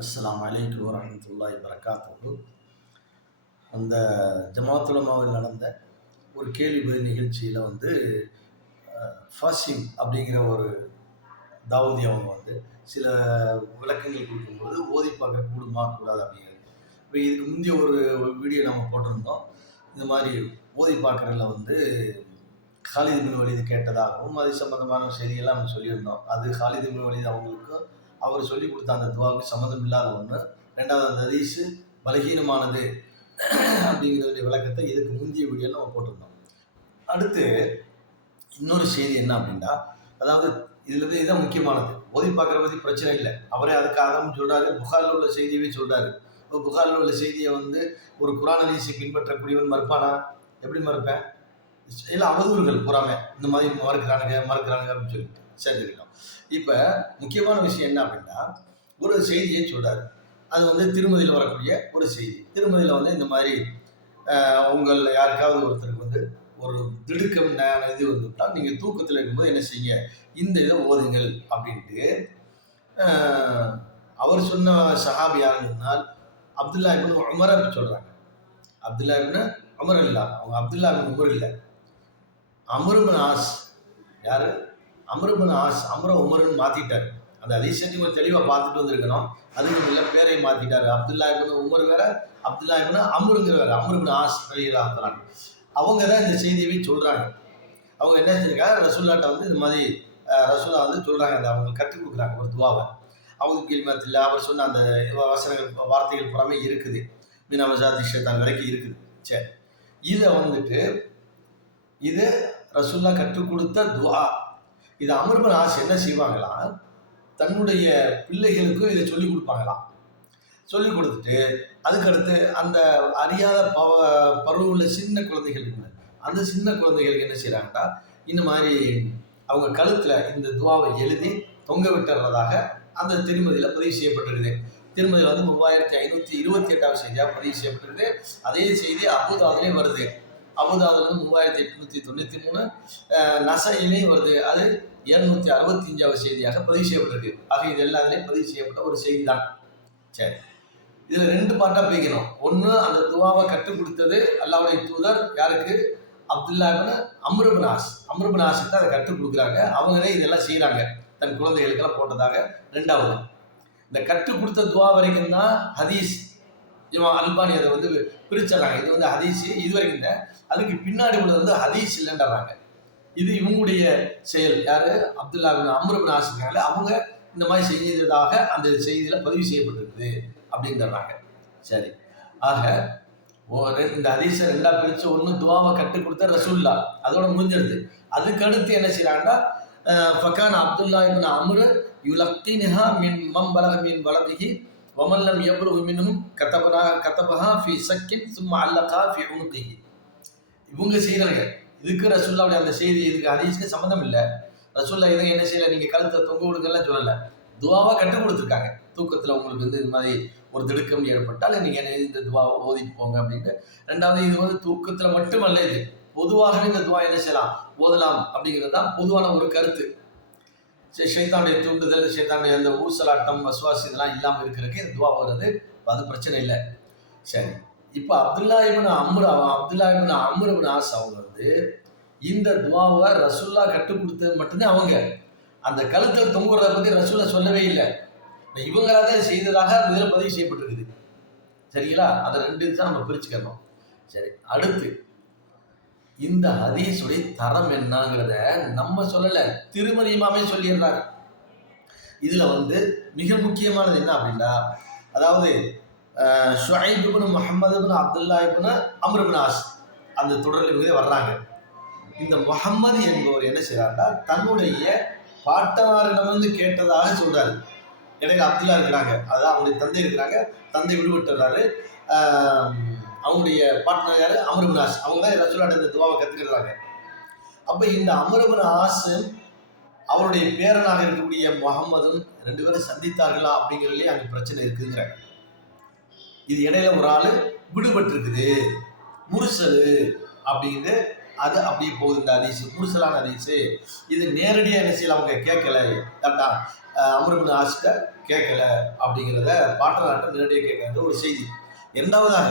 அஸ்லாம் அலைக்கும் வரஹ்மத்துல்லாஹி வரகாத்துஹு அந்த ஜமாத்துலமாவில் நடந்த ஒரு கேள்வி பதில் நிகழ்ச்சியில் வந்து ஃபாசிம் அப்படிங்கிற ஒரு தாவூதி அவங்க வந்து சில விளக்கங்கள் கொடுக்கும்போது ஓதி பார்க்க கூடுமா கூடாது அப்படிங்கிறது. இப்போ இதுக்கு முந்தைய ஒரு வீடியோ நம்ம போட்டிருந்தோம். இந்த மாதிரி ஓதி பார்க்குறதுல வந்து ஹாலித் மின் வலிது கேட்டதாகவும் அது சம்மந்தமான செய்தியெல்லாம் நம்ம சொல்லியிருந்தோம். அது ஹாலித் மின் வலிது அவங்களுக்கும் அவர் சொல்லி கொடுத்த அந்த துவாவுக்கு சம்மந்தம் இல்லாத ஒன்று. ரெண்டாவது அந்த ஹதீஸு பலகீனமானது அப்படிங்கிறதுடைய விளக்கத்தை இதுக்கு முந்தைய வீடியோ நம்ம போட்டிருந்தோம். அடுத்து இன்னொரு செய்தி என்ன அப்படின்னா அதாவது இதுல இருந்து இதுதான் முக்கியமானது. ஓதி பார்க்குற பற்றி பிரச்சனை இல்லை. அவரே அதுக்கு ஆதாரம் சொல்றாரு. புகாரில் உள்ள செய்தியவே சொல்றாரு. இப்போ புகாரில் உள்ள செய்தியை வந்து ஒரு குரான நீசி பின்பற்றக்கூடியவன் மறுப்பானா? எப்படி மறுப்பேன்? இல்லை அவதூறுகள் பூராமே இந்த மாதிரி மறுக்கிறானுங்க மறுக்கிறானுங்க அப்படின்னு சொல்லிட்டு சேர்ந்துக்கிட்டோம். இப்போ முக்கியமான விஷயம் என்ன அப்படின்னா ஒரு செய்தியை சொல்கிறார் அது வந்து திருமதியில் வரக்கூடிய ஒரு செய்தி. திருமதியில் வந்து இந்த மாதிரி உங்கள் யாருக்காவது ஒருத்தருக்கு வந்து ஒரு திடுக்கம் இது வந்துவிட்டால் நீங்கள் தூக்கத்தில் இருக்கும்போது என்ன செய்யுங்க? இந்த இதை ஓதுங்கள் அப்படின்ட்டு அவர் சொன்ன சஹாபி யாருன்னால் அப்துல்லா இபின் உமர் அப்படி சொல்கிறாங்க அப்துல்லா இபின் உமர் இல்லா அவங்க அப்துல்லா இபின் உமர் இல்லை. அமருபின் ஆஸ் யாரு? அமருபின் ஆஸ் அமர உமருன்னு மாற்றிட்டார் அந்த அதிசயத்தை கொஞ்சம் தெளிவாக பார்த்துட்டு வந்திருக்கணும். அதுக்கு இல்லை பேரை மாத்திட்டாரு. அப்துல்லா இபின் உமர் வேற அப்துல்லா இபின் அமருங்கிற வேற அமருபின் ஆஸ் அலிலாத்தான் அவங்க தான் இந்த செய்தியவே சொல்றாங்க. அவங்க என்ன செஞ்சிருக்காங்க? ரசுல்லாட்ட வந்து இந்த மாதிரி ரசுல்லா வந்து சொல்றாங்க. அந்த அவங்க கற்றுக் கொடுக்குறாங்க ஒரு துவாவை. அவங்க கேள்விமத்தில் அவர் சொன்ன அந்த வசனங்கள் வார்த்தைகள் புறமே இருக்குது. மீனவசாதி மஜாதி ஷேத்தான் வரைக்கும் இருக்குது. சரி. இதை வந்துட்டு இது ரசுல்லா கற்றுக் கொடுத்த துவா. இது அமர்பன் ஆசை என்ன செய்வாங்களாம் தன்னுடைய பிள்ளைகளுக்கும் இதை சொல்லிக் கொடுப்பாங்களாம். சொல்லிக் கொடுத்துட்டு அதுக்கடுத்து அந்த அறியாத பவ பருவம் உள்ள சின்ன குழந்தைகள் அந்த சின்ன குழந்தைகளுக்கு என்ன செய்கிறாங்கன்னா இந்த மாதிரி அவங்க கழுத்தில் இந்த துவாவை எழுதி தொங்க விட்டுறதாக அந்த திருமதியில் பதிவு செய்யப்பட்டிருக்குது. திருமதியில் வந்து மூவாயிரத்தி ஐநூற்றி இருபத்தி எட்டாவது செய்தியாக பதிவு செய்யப்பட்டிருக்குது. அதே செய்தி அபுதாபிலே வருது. அபுதாபிலிருந்து மூவாயிரத்தி எட்நூற்றி தொண்ணூற்றி மூணு நசையிலையும் வருது அது இருநூத்தி அறுபத்தி அஞ்சாவது செய்தியாக பதிவு செய்யப்பட்டிருக்கு. ஆக இது எல்லாத்துலேயும் பதிவு செய்யப்பட்ட ஒரு செய்தி தான் சரி. இதில் ரெண்டு பாட்டாக பிரிக்கணும். ஒன்று அந்த துவாவை கற்றுக் கொடுத்தது அல்லாவுடைய தூதர் யாருக்கு? அப்துல்லாபின் அம்ருபனாஸ் அம்ருபனாஸுக்கு தான் அதை கற்றுக் கொடுக்குறாங்க. அவங்களே இதெல்லாம் செய்கிறாங்க தன் குழந்தைகளுக்கெல்லாம் போட்டதாக. ரெண்டாவது இந்த கற்றுக் கொடுத்த துவா வரைக்கும் தான் ஹதீஸ் இவன் அல்பானி அதை வந்து பிரிச்சிடறாங்க இது வந்து ஹதீஸ். இது வரைக்கும் அதுக்கு பின்னாடி உள்ளது வந்து ஹதீஸ் இல்லைன்றாங்க இது இவங்களுடைய செயல். யாரு? அப்துல்லா பின் அம்ருபின் ஆசிரியர்கள் அவங்க இந்த மாதிரி செய்ததாக அந்த செய்தியில் பதிவு செய்யப்பட்டிருக்குது அப்படின்றாங்க சரி. ஆக ஒரு இந்த ஹதீஸை ரெண்டா பிரித்து ஒன்று துவாவை கற்றுக் கொடுத்த ரசூல்லா அதோட முடிஞ்சிருது. அதுக்கு அடுத்து என்ன செய்யறாங்கன்னா ஃபக்கான் அப்துல்லா இப்னு அம்ரு யுலக்தின்ஹா மின் மம் பலக மின் வலதிஹி வமல்லம் எவ்வளவு மின்ஹும் கத்தபரா கத்தபஹா ஃபி சக்கின் சும்மா அல்லகா ஃபி உனுகிஹி இவங்க செய்கிறாங்க இதுக்கு ரசூல்லாவுடைய அந்த செய்தி இதுக்கு அதிகம் சம்மந்தம் இல்லை ரசூல்லா இதை என்ன செய்யலை? நீங்கள் கழுத்தை தொங்க விடுங்கலாம் சொல்லலை. துவாவாக கற்றுக் கொடுத்துருக்காங்க. தூக்கத்தில் உங்களுக்கு வந்து இது மாதிரி ஒரு திடுக்கம் ஏற்பட்டால் நீங்கள் என்ன இந்த துவாவை ஓதிட்டு போங்க அப்படின்ட்டு. ரெண்டாவது இது வந்து தூக்கத்தில் மட்டுமல்ல இது. பொதுவாகவே இந்த துவா என்ன செய்யலாம்? ஓதலாம் அப்படிங்கிறது தான் பொதுவான ஒரு கருத்து. சரி, தூண்டுதல் சைத்தானுடைய அந்த ஊசலாட்டம் வசுவாசி இதெல்லாம் இல்லாமல் இருக்கிறதுக்கு இந்த துவா வருது அது பிரச்சனை இல்லை. சரி. இப்போ அப்துல்லா இபின் அம்ரு அவன் Abdullah ibn Amr ibn Aas அவங்க வந்து இந்த துவாவை ரசுல்லா கற்றுக் கொடுத்தது மட்டும்தான் அவங்க. அந்த கழுத்தில் தொங்குறத பற்றி ரசுல்லா சொல்லவே இல்லை. இவங்களாக தான் செய்ததாக அந்த இதில் பதிவு செய்யப்பட்டிருக்குது. சரிங்களா? அதை ரெண்டு தான் நம்ம பிரிச்சுக்கணும். சரி அடுத்து. இந்த ஹதீஸுடைய தரம் என்னங்கிறத நம்ம சொல்லலை. திருமதி இமாமே சொல்லிடுறாரு இதில் வந்து மிக முக்கியமானது என்ன அப்படின்னா அதாவது Shuaib ibn Muhammad Abdullah ibn Amr Aas அந்த தொடரில் வர்றாங்க. இந்த முகம்மது என்பவர் என்ன செய்கிறார்னா தன்னுடைய பாட்டனாரிடமிருந்து கேட்டதாக சொல்றாரு. எனக்கு அப்துல்லா இருக்கிறாங்க. அதான் அவங்களுடைய தந்தை இருக்கிறாங்க. தந்தை விடுபட்டுறாரு. அவங்களுடைய பாட்னர் யார்? அமருபின் அவங்க தான் ரசூலாட்ட இந்த துவாவை கற்றுக்கிறாங்க அப்போ இந்த அமருபின் அவருடைய பேரனாக இருக்கக்கூடிய முகமதும் ரெண்டு பேரும் சந்தித்தார்களா அப்படிங்கிறதுலேயே அங்கே பிரச்சனை இருக்குங்கிறாங்க இது இடையில ஒரு ஆள் விடுபட்டிருக்குது. முருசல் அது அப்படியே போகுது இந்த அதிசு முருசலான அதிசு இது நேரடியாக என்ன செய்யலாம் அவங்க கேட்கல. கரெக்டா அமருபின் ஆசிட்ட கேட்கல அப்படிங்கிறத பாட்டனாட்ட நேரடியாக கேட்கறது ஒரு செய்தி. இரண்டாவதாக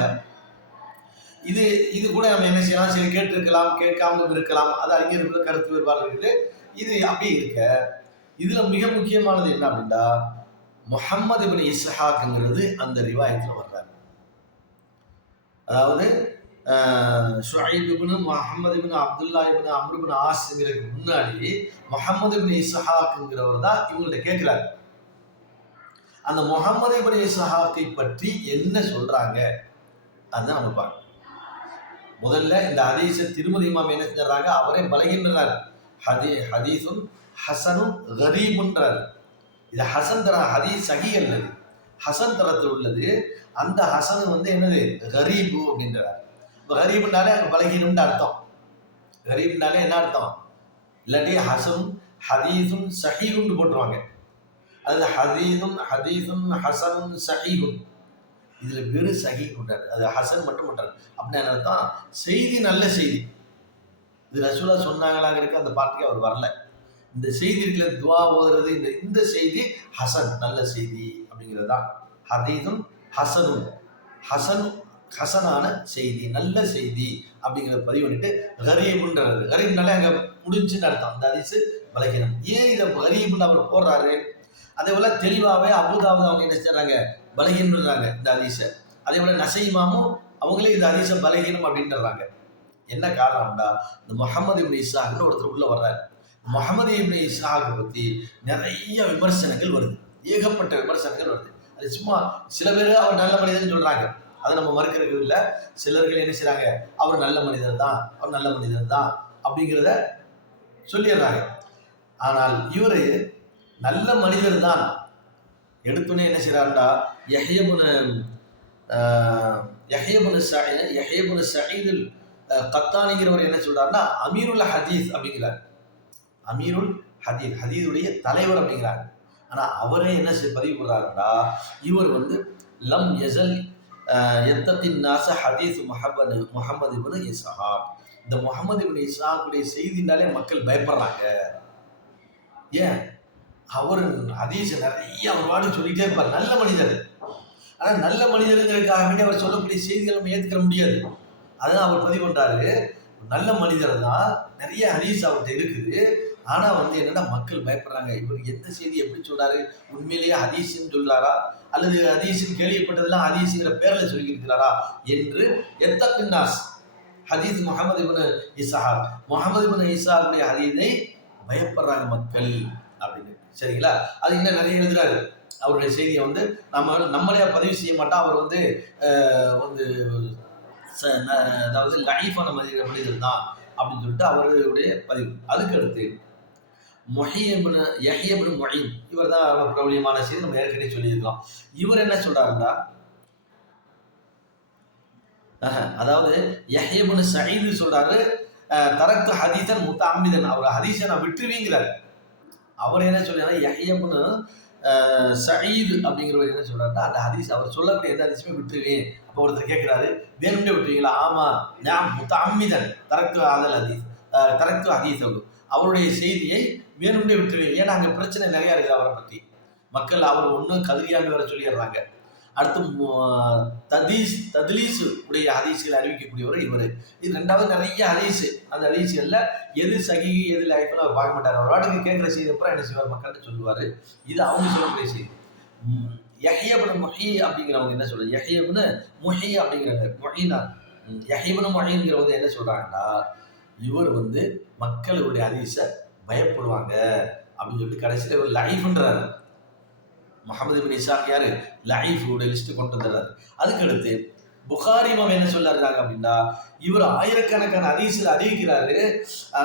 இது இது கூட நம்ம என்ன செய்யலாம்? சரி கேட்டிருக்கலாம் கேட்காமலும் இருக்கலாம். அது அறிஞர்கள் கருத்து வேறுபாடு இருக்குது. இது அப்படி இருக்க. இதுல மிக முக்கியமானது என்ன அப்படின்னா முஹம்மது இபின் இஸ்ஹாக்குங்கிறது அந்த ரிவாயத்தில் வர்றாரு. அதாவது Shuaib ibn Muhammad ibn Abdullah ibn Amr ibn ஆஸ்ங்கிறதுக்கு முன்னாடி முஹம்மது இப்னு இஸ்ஹாக்குங்கிறவர் தான் இவங்கள்ட்ட கேட்குறாரு. அந்த முகமது இப்னு இஸ்ஹாக்கை பற்றி என்ன சொல்றாங்க? அதுதான் நம்ம பார்க்கணும். முதல்ல இந்த ஹதீஸ திருமதி இமாம் என்ன செஞ்சாங்க அவரே பலகின்றார். ஹதீ ஹதீஸும் ஹசனும் கரீபுன்றார். இது ஹசன் தர ஹதீஸ் சகி அல்லது. ஹசன் தரத்தில் உள்ளது. அந்த ஹசன் வந்து என்னது? கரீபு அப்படின்றார். இப்போ கரீபுனாலே அங்கே அர்த்தம். கரீப்னாலே என்ன அர்த்தம்? இல்லாட்டி ஹசனும் ஹதீஸும் சஹீகுன்னு போட்டுருவாங்க. அதில் ஹதீதும் ஹதீஸும் ஹசனும் சஹீகுன் இதில் வெறும் சகி கொண்டாரு அது ஹசன் மட்டும் பண்ணுறாரு அப்படின்னு தான் செய்தி நல்ல செய்தி. இது ரசூலா சொன்னாங்களாங்கிறதுக்கு அந்த பாட்டுக்கு அவர் வரல. இந்த செய்தி துவா ஓதுறது இந்த இந்த செய்தி ஹசன் நல்ல செய்தி அப்படிங்கிறது தான் ஹதீதும் ஹசனும். ஹசன் ஹசனான செய்தி நல்ல செய்தி அப்படிங்கிறத பதிவு பண்ணிட்டு கரீபுன்றது கரீப்னாலே அங்கே முடிஞ்சுன்னு அர்த்தம். அந்த அதிசு பலகீனம். ஏன் இதை கரீபுன்னு அவர் போடுறாரு? அதே போல தெளிவாகவே அபுதாபுது அவங்க என்ன செய்றாங்க பலகீன்றாங்க இந்த அதிசை அதே போல நசைமாமும் அவங்களே இந்த அதிச பலகீனம் அப்படின்றாங்க என்ன காரணம்டா? இந்த முகமது இப்னி இஸ்ஹாக்னு ஒருத்தர் உள்ள வர்றாரு. முகமது இப்னி இஸ்ஹாக்கை பற்றி நிறைய விமர்சனங்கள் வருது. ஏகப்பட்ட விமர்சனங்கள் வருது. அது சும்மா சில பேர் அவர் நல்ல மனிதன் சொல்றாங்க. அதை நம்ம மறுக்கிறது இல்லை. சிலர்கள் என்ன செய்றாங்க? அவர் நல்ல மனிதர் தான் அவர் நல்ல மனிதர் தான் அப்படிங்கிறத சொல்லிடுறாங்க. ஆனால் இவர் நல்ல மனிதர் தான் எடுத்துனே என்ன செய்கிறாருண்டா யஹ்யபுன யஹ்யபுன யஹ்யபுன சயீதுல் கத்தானிங்கிறவர் என்ன சொல்றாருன்னா அமீருல் ஹதீஸ் அப்படிங்கிறார். அமீருல் ஹதீஸ் ஹதீதுடைய தலைவர் அப்படிங்கிறார். ஆனால் அவரே என்ன செய் பதிவு பண்ணுறாருன்னா இவர் வந்து லம் எசல் எத்தத்தின் நாச ஹதீஸ் முஹம்மது முகமது இப்னு இஸ்ஹாக் இந்த முகமது இபின் இசாக்குடைய செய்தினாலே மக்கள் பயப்படுறாங்க. ஏன்? அவர் அதீச நிறைய அவர் வாடி சொல்லிட்டே இருப்பார். நல்ல மனிதர். ஆனால் நல்ல மனிதருங்கிறதுக்காக வேண்டி அவர் சொல்லக்கூடிய செய்திகளை நம்ம ஏற்றுக்க முடியாது. அதான் அவர் பதிவு பண்ணுறாரு நல்ல மனிதர் தான். நிறைய ஹதீஸ் அவர்கிட்ட இருக்குது. ஆனால் வந்து என்னென்னா மக்கள் பயப்படுறாங்க. இவர் எந்த செய்தி எப்படி சொல்றாரு? உண்மையிலேயே ஹதீஸ்ன்னு சொல்றாரா? அல்லது ஹதீஸ்ன்னு கேள்விப்பட்டதெல்லாம் ஹதீஸுங்கிற பேரில் சொல்லியிருக்கிறாரா? என்று எத்த பின்னாஸ் ஹதீஸ் முகமது இப்னு இஸ்ஹாக் முகமது இப்னு இஸ்ஹாக்குடைய ஹதீஸை பயப்படுறாங்க மக்கள் அப்படின்னு. சரிங்களா? அது இன்னும் நிறைய எழுதுறாரு. அவருடைய செய்தியை வந்து நம்ம நம்மளே பதிவு செய்ய மாட்டோம். அவர் வந்து வந்து ச- அதாவது லைஃபான மனிதர் மனிதர் தான் அப்படின்னு சொல்லிட்டு அவருடைய பதிவு. அதுக்கு அடுத்து மொஹியபின் யஹியபின் மொஹீம். இவர் தான் பிரபலியமான செய்தி. நம்ம ஏற்கனவே சொல்லியிருக்கோம் இவர் என்ன சொல்றாருன்னா அதாவது யஹியபின் சயீது சொல்றாரு. தரக்கு ஹதீசன் முத்த அம்பிதன் அவர் ஹதீஸை நான் விட்டுருவீங்கிறார். அவர் என்ன சொல்றாரு யஹியபின் சயீது அப்படிங்கிறவர் என்ன சொல்றாருன்னா அந்த ஹதீஸ் அவர் சொல்லக்கூடிய எந்த ஹதீஸுமே விட்டுருவேன். அப்போ ஒருத்தர் கேட்கிறாரு வேணும்னே விட்டுருவீங்களா? ஆமா. நான் முத்த அம்மிதன் தரக்கு ஆதல் ஹதீஸ் தரக்கு ஹதீஸ் அவர் அவருடைய செய்தியை வேணும்னே விட்டுருவீங்க. ஏன்னா அங்கே பிரச்சனை நிறையா இருக்குது அவரை பற்றி மக்கள் அவர் ஒன்றும் கதிரியாண்டு வர சொல்லிடுறாங்க. அடுத்து ததீஸ் தத்லீஸ் உடைய ஹதீஸ்களை அறிவிக்கக்கூடியவர் இவர். இது ரெண்டாவது நிறைய ஹதீஸ். அந்த ஹதீஸ்களில் எது சகி எது லைஃப்னு அவர் பார்க்க மாட்டார். அவர் வாட்டுக்கு கேட்குற செய்தி அப்புறம் என்ன செய்வார்? மக்கள்கிட்ட சொல்லுவார். இது அவங்க சொல்லக்கூடிய செய்தி. ம், முஹி அப்படிங்கிறவங்க என்ன சொல்றாங்க? யஹ்யப்னு முஹி அப்படிங்கிறாங்க. முஹினா. யஹிப்னு முஹிங்கிறவங்க என்ன சொல்றாங்கன்னா இவர் வந்து மக்களுடைய ஹதீஸை பயப்படுவாங்க அப்படின்னு சொல்லிட்டு கடைசியில் இவர் லைஃப்ன்றாரு. முகமது பின் இசாக் யாரு? லைஃபுடைய லிஸ்ட் கொண்டு வந்துடுறாரு. அதுக்கடுத்து புகாரி இமாம் என்ன சொல்றாங்க அப்படின்னா இவர் ஆயிரக்கணக்கான ஹதீஸில் அறிவிக்கிறாரு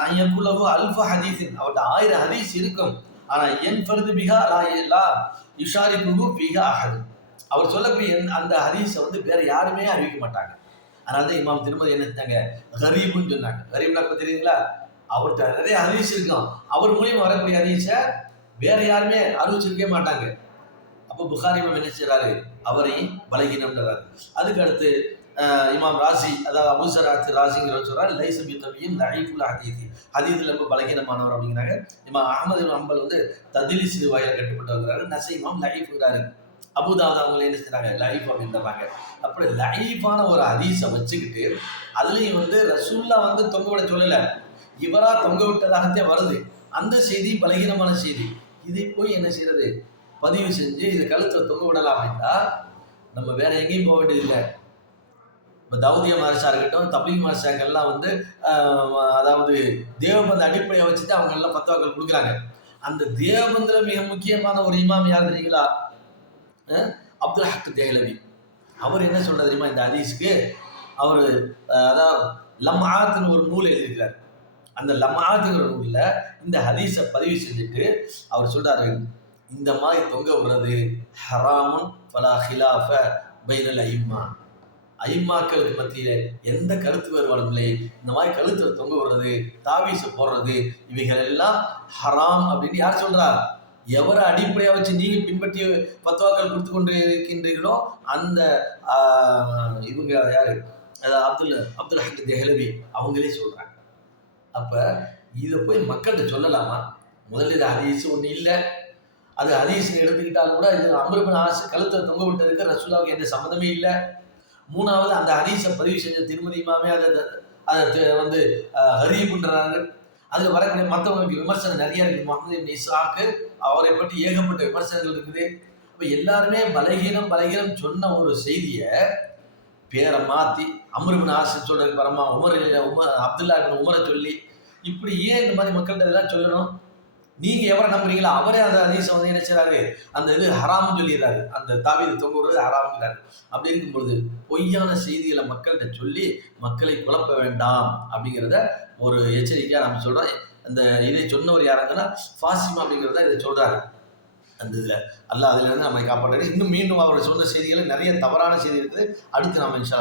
ஐயக்குள்ளவு அல்ஃபா ஹதீஸின். அவர்கிட்ட ஆயிரம் ஹதீஸ் இருக்கும். ஆனால் என் ஃபர்து பிகா லா லா யுஷாரி குகு பிகா அஹது. அவர் சொல்லக்கூடிய என் அந்த ஹதீஸை வந்து வேற யாருமே அறிவிக்க மாட்டாங்க. அதனால தான் இமாம் திருமதி என்ன செஞ்சாங்க? கரீபுன்னு சொன்னாங்க. கரீப்னா இப்போ தெரியுங்களா அவர்கிட்ட நிறைய ஹதீஸ் இருக்கும். அவர் மூலியமாக வரக்கூடிய ஹதீஸை வேற யாருமே அறிவிச்சிருக்கவே மாட்டாங்க. அப்போ புகாரி இமாம் என்ன செய்கிறாரு அவரையும் பலகீனம்ன்றார் அதுக்கு அடுத்து இமாம் ராசி அதாவது அபுசராத் ராசிங்கிற சொல்றாரு லைச பி தபியும் லைஃபுல் ஹதீதி ஹதீதில் ரொம்ப பலகீனமானவர் அப்படிங்கிறாங்க. இமாம் அகமது இப்னு ஹம்பல் வந்து சிறு வாயில் கட்டுப்பட்டு வருகிறாரு நசை இமாம் லைஃப்ங்கிறாரு அபுதாதா அவங்களே என்ன செய்யறாங்க லைஃப் அப்படின்றாங்க அப்படி லைஃபான ஒரு ஹதீஸை வச்சுக்கிட்டு அதுலயும் வந்து ரசூல்லா வந்து தொங்க விட சொல்லல. இவரா தொங்க விட்டதாகத்தே வருது. அந்த செய்தி பலகீனமான செய்தி. இதை போய் என்ன செய்யறது? பதிவு செஞ்சு இதை கழுத்தை தொங்க விடலாம் அப்படின்னா நம்ம வேற எங்கேயும் போக வேண்டியதில்லை. இப்போ தௌதிய மதரசா இருக்கட்டும் தபிலீக் மதரசாக்கள்லாம் வந்து அதாவது தேவபந்த அடிப்படையை வச்சுட்டு அவங்க எல்லாம் பத்துவாக்கள் கொடுக்குறாங்க. அந்த தேவபந்தில் மிக முக்கியமான ஒரு இமாம் யார் தெரியுங்களா? அப்துல் ஹக் தேலவி அவர் என்ன சொல்றாரு தெரியுமா இந்த ஹதீஸ்க்கு? அவர் அதாவது லம்ஆத்னு ஒரு நூல் எழுதியிருக்கிறார். அந்த லம்ஆத்துங்கிற நூலில் இந்த ஹதீஸை பதிவு செஞ்சுட்டு அவர் சொல்றாரு இந்த மாதிரி தொங்க விடுறது ஹராமுன் பலா ஹிலாஃப பைனல் ஐம்மா ஐம்மாக்களுக்கு மத்தியில் எந்த கருத்து வேறுபாடும் இல்லை இந்த மாதிரி கழுத்தில் தொங்க விடுறது தாவீசு போடுறது இவைகள் எல்லாம் ஹராம் அப்படின்னு யார் சொல்றா? எவரை அடிப்படையாக வச்சு நீங்கள் பின்பற்றி பத்துவாக்கள் கொடுத்து கொண்டு இருக்கின்றீர்களோ அந்த இவங்க யாரு? அப்துல் அப்துல் ஹக் தெஹலவி அவங்களே சொல்கிறாங்க அப்போ இதை போய் மக்கள்கிட்ட சொல்லலாமா? முதல்ல இது ஹதீஸ் ஒன்று இல்லை. அது ஹதீஸ்னு எடுத்துக்கிட்டாலும் கூட இது அமருபின் ஆசை கழுத்தை தொங்க விட்டதுக்கு ரசூலாவுக்கு எந்த சம்மந்தமே இல்லை. மூணாவது அந்த ஹதீஸை பதிவு செஞ்ச திருமதியுமாவே அதை அதை வந்து அஹ், அதில் வரக்கூடிய மற்றவங்களுக்கு விமர்சனம் நிறையா இருக்குது முகமது இஸ்லாக்கு அவரை பற்றி ஏகப்பட்ட விமர்சனங்கள் இருக்குது. இப்போ எல்லாருமே பலகீனம் பலகீனம் சொன்ன ஒரு செய்தியை பேரை மாற்றி அமருபின் ஆசை சொல்றது பரமா உமர் உமர் அப்துல்லா உமரை சொல்லி இப்படி ஏன் இந்த மாதிரி மக்கள்கிட்ட இதெல்லாம் சொல்லணும்? நீங்க எவரை நம்புறீங்களோ அவரே அந்த ஹதீஸை வந்து என்ன செய்கிறாரு அந்த இது ஹராம்னு சொல்லிடுறாரு. அந்த தாவீது தொங்குறது ஹராம்ங்கிறாரு அப்படி இருக்கும் பொழுது பொய்யான செய்திகளை மக்கள்கிட்ட சொல்லி மக்களை குழப்ப வேண்டாம் அப்படிங்கிறத ஒரு எச்சரிக்கையா நம்ம சொல்றோம். அந்த இதை சொன்னவர் யாருங்கன்னா ஃபாசிமா அப்படிங்கிறத இதை சொல்றாரு. அந்த இதில் அல்லாஹ் அதுல இருந்து நம்மை காப்பாற்றுறது இன்னும் மீண்டும் அவர் சொன்ன செய்திகளை நிறைய தவறான செய்தி இருக்குது. அடுத்து நம்ம இன்ஷா